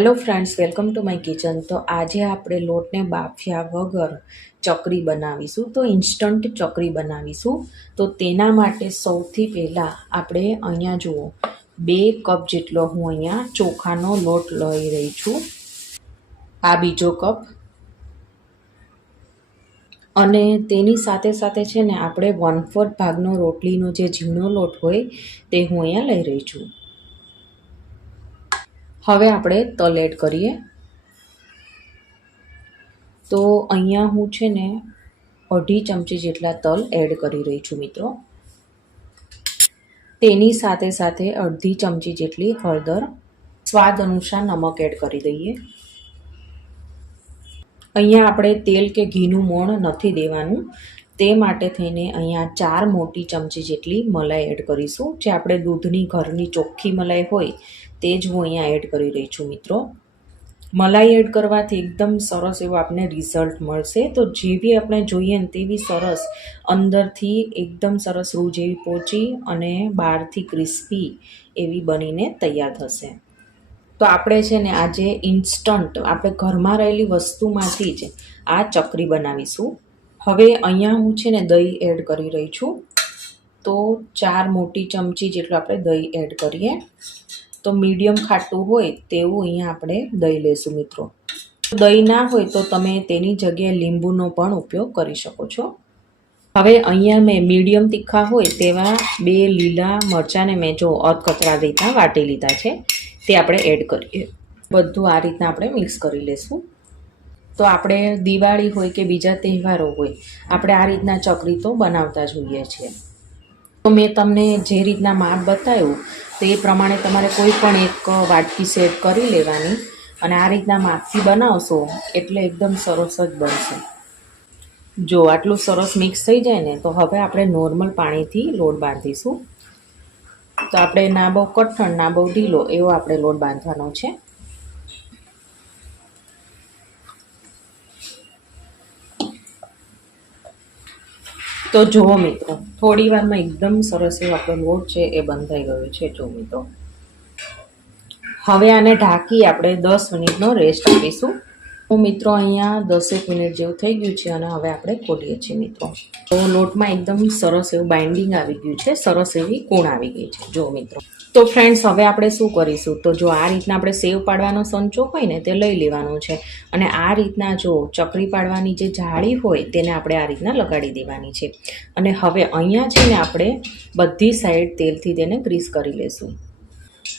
Hello friends, welcome to my kitchen. તો આજે આપણે લોટને બાફ્યા વગર ચકરી બનાવીશું. તો ઇન્સ્ટન્ટ ચકરી બનાવીશું. તો તેના માટે સૌથી પહેલાં આપણે અહીંયા જુઓ 2 કપ જેટલો હું અહીંયા ચોખાનો લોટ લઈ રહી છું. આ બીજો કપ, અને તેની સાથે સાથે છે ને આપણે 1/4 ભાગનો રોટલીનો જે ઝીણો લોટ હોય તે હું અહીંયા લઈ રહી છું. હવે આપણે તલ એડ કરીએ. તો અહીંયા હું છે ને 1/2 ચમચી જેટલા તલ એડ કરી રહી છું મિત્રો. તેની સાથે સાથે 1/2 ચમચી જેટલી હળદર, સ્વાદ અનુસાર નમક એડ કરી દઈએ. અહીંયા આપણે તેલ કે ઘીનું મોણ નથી દેવાનું, તે માટે થઈને અહીંયા 4 મોટી ચમચી જેટલી મલાઈ એડ કરીશું. જે આપણે દૂધની ઘરની ચોખ્ખી મલાઈ હોય તે જ હું અહીંયા એડ કરી રહી છું મિત્રો. મલાઈ એડ કરવાથી એકદમ સરસ એવું આપણને રિઝલ્ટ મળશે. તો જેવી આપણે જોઈએ ને તેવી સરસ અંદરથી એકદમ સરસ રૂ જેવી પોચી અને બહારથી ક્રિસ્પી એવી બનીને તૈયાર થશે. તો આપણે છે ને આજે ઇન્સ્ટન્ટ આપણે ઘરમાં રહેલી વસ્તુમાંથી જ આ ચકરી બનાવીશું. હવે અહીંયા હું છે ને દહીં એડ કરી રહી છું. તો 4 મોટી ચમચી જેટલું આપણે દહીં એડ કરીએ. તો મીડિયમ ખાટું હોય તેવું અહીંયા આપણે દહીં લેશું મિત્રો. દહીં ના હોય તો તમે તેની જગ્યાએ લીંબુનો પણ ઉપયોગ કરી શકો છો. હવે અહીંયા મેં મીડિયમ તીખા હોય તેવા 2 લીલા મરચાંને મેં જો અધકચરા રીતના વાટી લીધા છે, તે આપણે એડ કરીએ. બધું આ રીતના આપણે મિક્સ કરી લેશું. તો આપણે દિવાળી હોય કે બીજા તહેવારો હોય, આપણે આ રીતના ચકરી તો બનાવતા જ હોઈએ છીએ. તો મેં તમને જે રીતના માપ બતાવ્યું તો એ પ્રમાણે તમારે કોઈ પણ એક વાટકી સેટ કરી લેવાની અને આ રીતના માપથી બનાવશો એટલે એકદમ સરસ જ બનશે. જો આટલું સરસ મિક્સ થઈ જાય ને તો હવે આપણે નોર્મલ પાણીથી લોટ બાંધીશું. તો આપણે ના બહુ કઠણ ના બહુ ઢીલો એવો આપણે લોટ બાંધવાનો છે. તો જુઓ મિત્રો, થોડી વારમાં એકદમ સરસ એવો આપણો લોટ છે એ બંધાઈ ગયો છે. જો મિત્રો, હવે આને ઢાંકી આપણે 10 મિનિટનો રેસ્ટ આપીશું. તો મિત્રો અહીંયા 10 મિનિટ જેવું થઈ ગયું છે અને હવે આપણે ખોલીએ છીએ મિત્રો. તો લોટમાં એકદમ સરસ એવું બાઇન્ડિંગ આવી ગયું છે, સરસ એવી કૂણ આવી ગઈ છે. જો મિત્રો, તો ફ્રેન્ડ્સ હવે આપણે શું કરીશું, તો જો આ રીતના આપણે સેવ પાડવાનો સંચો હોય ને તે લઈ લેવાનો છે અને આ રીતના જો ચકરી પાડવાની જે જાળી હોય તેને આપણે આ રીતના લગાડી દેવાની છે. અને હવે અહીંયા છે ને આપણે બધી સાઈડ તેલથી તેને ગ્રીસ કરી લેશું.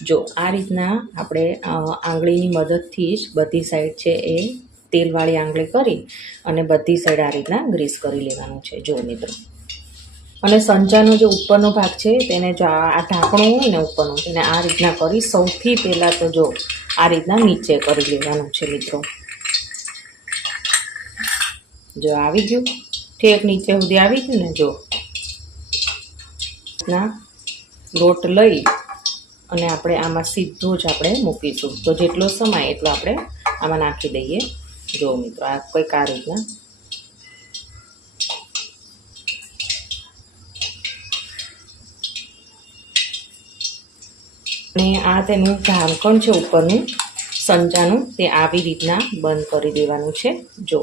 જો આ રીતના આપણે આંગળીની મદદથી જ બધી સાઈડ છે એ તેલવાળી આંગળી કરી અને બધી સાઈડ આ રીતના ગ્રીસ કરી લેવાનું છે. જો મિત્રો, અને સંચાનો જે ઉપરનો ભાગ છે તેને જો આ ઢાંકણું હોય ને ઉપરનું તેને આ રીતના કરી સૌથી પહેલાં તો જો આ રીતના નીચે કરી લેવાનું છે મિત્રો. જો આવી ગયું, ઠેક નીચે સુધી આવી ગયું ને. જો ના લોટ લઈ અને આપણે આમાં સીધો જ આપણે મૂકીશું. તો જેટલો સમય એટલો આપણે આમાં નાખી દઈએ. જો મિત્રો, આ કંઈક આ રીતના અને આ તેનું ઢાંકણ છે ઉપરનું સંચાનું, તે આવી રીતના બંધ કરી દેવાનું છે. જો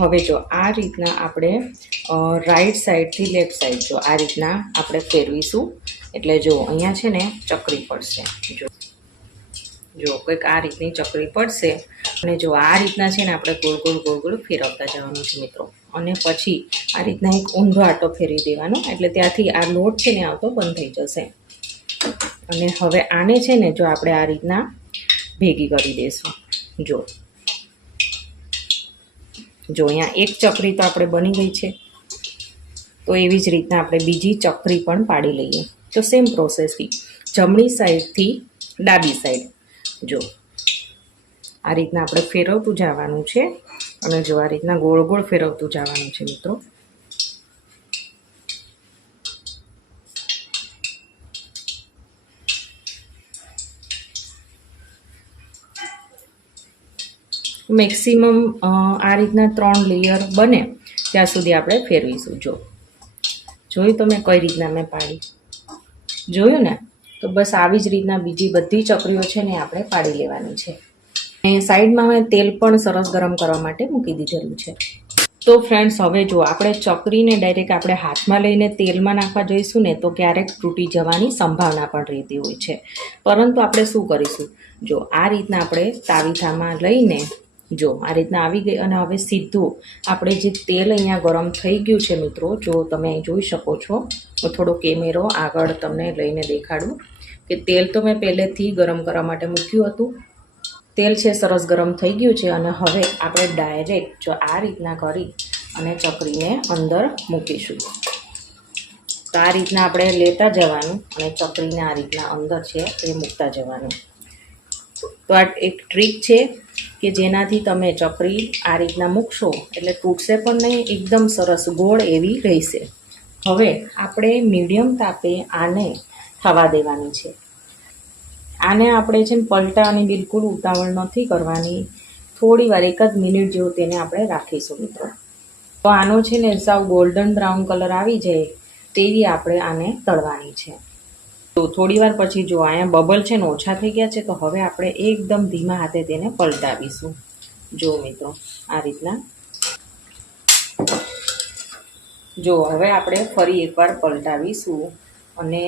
હવે જો આ રીતના આપણે રાઈટ સાઈડથી લેફ્ટ સાઈડ જો આ રીતના આપણે ફેરવીશું એટલે જો અહીંયા છે ને ચકરી પડશે. જો કંઈક આ રીતની ચકરી પડશે અને જો આ રીતના છે ને આપણે ગોળ ગોળ ગોળ ગોળ ફેરવતા જવાનું છે મિત્રો. અને પછી આ રીતના એક ઊંધો આટો ફેરવી દેવાનો એટલે ત્યાંથી આ લોટ છે ને આવતો બંધ થઈ જશે. અને હવે આને છે ને જો આપણે આ રીતના ભેગી કરી દઈશું. જો અહીંયા એક ચકરી તો આપણે બની ગઈ છે. તો એવી જ રીતના આપણે બીજી ચકરી પણ પાડી લઈએ. તો સેમ પ્રોસેસથી જમણી સાઈડથી ડાબી સાઈડ જો આ રીતના આપણે ફેરવતું જવાનું છે અને જો આ રીતના ગોળ ગોળ ફેરવતું જવાનું છે મિત્રો. મેક્સિમમ આ રીતના 3 લેયર બને ત્યાં સુધી આપણે ફેરવીશું. જો જોયું તમે કઈ રીતના મેં પાડી, જોયું ને. તો બસ આવી જ રીતના બીજી બધી ચકરીઓ છે ને આપણે પાડી લેવાની છે. અને સાઈડમાં મેં તેલ પણ સરસ ગરમ કરવા માટે મૂકી દીધેલું છે. તો ફ્રેન્ડ્સ, હવે જો આપણે ચકરીને ડાયરેક્ટ આપણે હાથમાં લઈને તેલમાં નાખવા જઈશું ને તો ક્યારેક તૂટી જવાની સંભાવના પણ રહેતી હોય છે. પરંતુ આપણે શું કરીશું, જો આ રીતના આપણે તાવીથામાં લઈને જો આ રીતના આવી ગઈ અને હવે સીધું આપણે જે તેલ અહીંયા ગરમ થઈ ગયું છે મિત્રો, જો તમે અહીં જોઈ શકો છો. થોડો કેમેરો આગળ તમને લઈને દેખાડું કે તેલ તો મેં પહેલેથી ગરમ કરવા માટે મૂક્યું હતું. તેલ છે સરસ ગરમ થઈ ગયું છે અને હવે આપણે ડાયરેક્ટ જો આ રીતના કરી અને ચકરીને અંદર મૂકીશું. તો આ રીતના આપણે લેતા જવાનું અને ચકરીને આ રીતના અંદર છે એ મૂકતા જવાનું. તો આ એક ટ્રીક છે કે જેનાથી તમે ચકરી આ રીતના મૂકશો એટલે તૂટશે પણ નહીં, એકદમ સરસ ગોળ એવી રહેશે. હવે આપણે મીડિયમ તાપે આને થવા દેવાની છે. આને આપણે છે ને પલટાવાની બિલકુલ ઉતાવળ નથી કરવાની. થોડી વાર 1 જ મિનિટ જેવું તેને આપણે રાખીશું મિત્રો. તો આનો છે ને સાવ ગોલ્ડન બ્રાઉન કલર આવી જાય તેવી આપણે આને તળવાની છે. તો થોડી વાર પછી જો અહીંયા બબલ છે ને ઓછા થઈ ગયા છે, તો હવે આપણે એકદમ ધીમા હાથે તેને પલટાવીશું. જો મિત્રો આ રીતના જો હવે આપણે ફરી એકવાર પલટાવીશું અને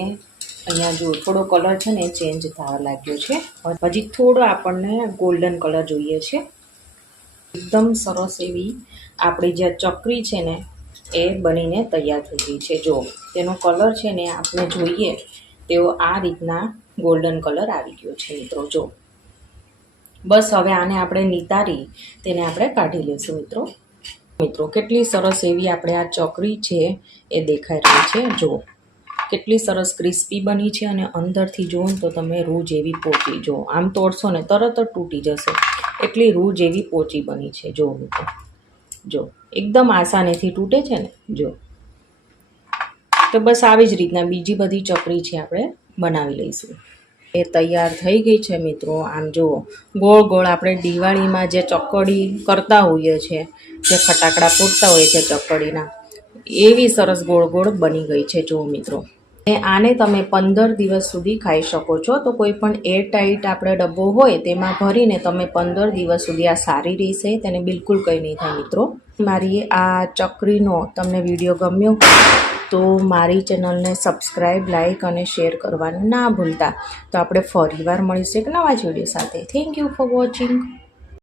અહીંયા જો થોડો કલર છે ને ચેન્જ થવા લાગ્યો છે. હજી થોડો આપણને ગોલ્ડન કલર જોઈએ છે. એકદમ સરસ એવી આપણી જે ચકરી છે ને એ બનીને તૈયાર થઈ ગઈ છે. જો તેનો કલર છે ને આપણે જોઈએ તેવો આ રીતના ગોલ્ડન કલર આવી ગયો છે મિત્રો. જો બસ હવે આને આપણે નિતારી તેને આપણે કાઢી લઈશું મિત્રો કેટલી સરસ એવી આપણે આ ચકરી છે એ દેખાઈ રહી છે. જો કેટલી સરસ ક્રિસ્પી બની છે અને અંદરથી જુઓ તો તમે રૂ જેવી પોચી. જો આમ તોડશો ને તરત જ તૂટી જશે, એટલી રૂ જેવી પોચી બની છે. જો મિત્રો જો એકદમ આસાનીથી તૂટે છે ને. જો તો બસ આવી જ રીતના બીજી બધી ચકરી છે આપણે બનાવી લઈશું. એ તૈયાર થઈ ગઈ છે મિત્રો. આમ જુઓ ગોળ ગોળ આપણે દિવાળીમાં જે ચકડી કરતા હોઈએ છીએ, જે ફટાકડા ફૂટતા હોય છે ચકડીના, એવી સરસ ગોળ ગોળ બની ગઈ છે. જુઓ મિત્રો, આને તમે 15 દિવસ સુધી ખાઈ શકો છો. તો કોઈ પણ એરટાઈટ આપણે ડબ્બો હોય તેમાં ભરીને તમે 15 દિવસ સુધી આ સારી રહેશે, તેને બિલકુલ કંઈ નહીં થાય મિત્રો. મારી આ ચકરીનો તમને વિડીયો ગમ્યો તો મારી ચેનલને સબસ્ક્રાઈબ, લાઈક અને શેર કરવાનું ના ભૂલતા. તો આપણે ફરીવાર મળીશું એક નવા જ વિડીયો સાથે. Thank you for watching.